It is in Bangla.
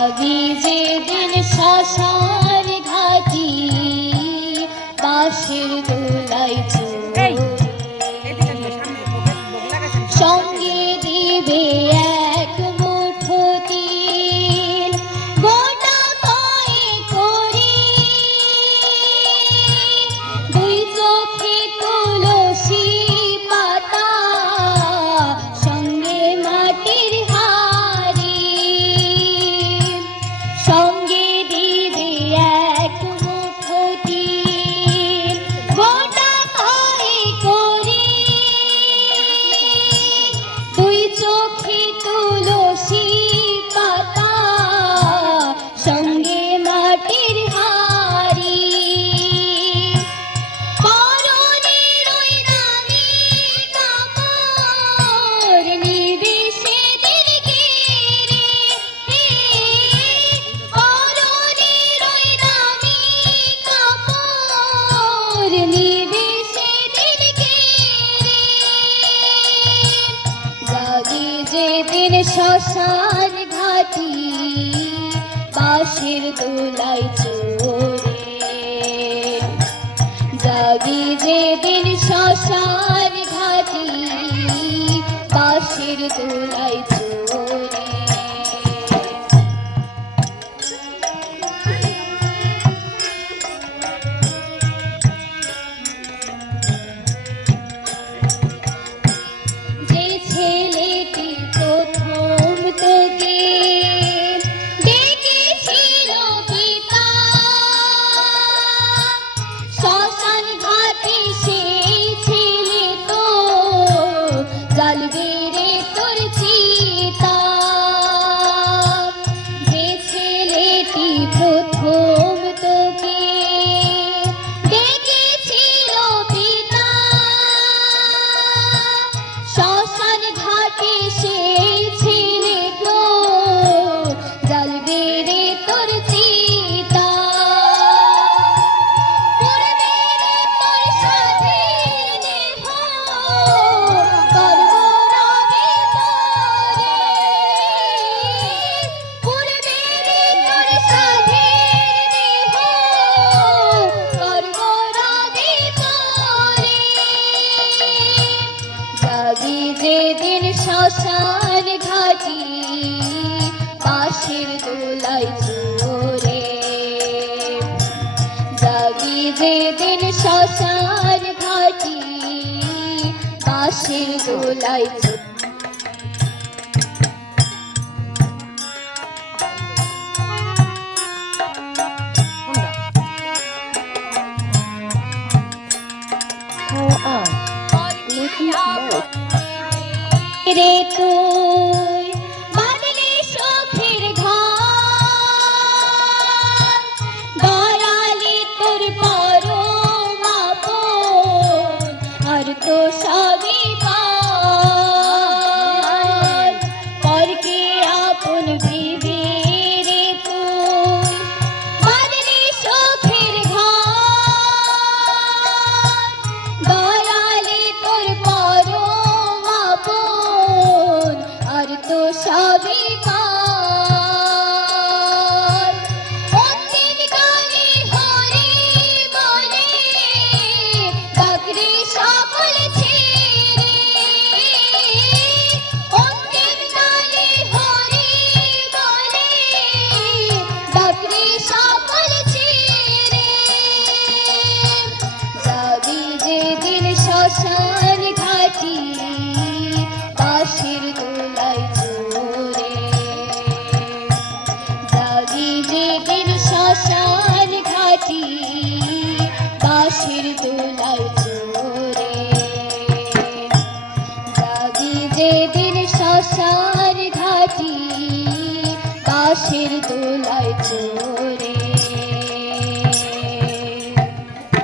The. শ্মশান ঘাটি পাশের দোলাই চোরে। জাগি যেদিন শ্মশান ঘাটি পাশের দোলাই গাছে দোলাই রে তো আকাশের দোলায়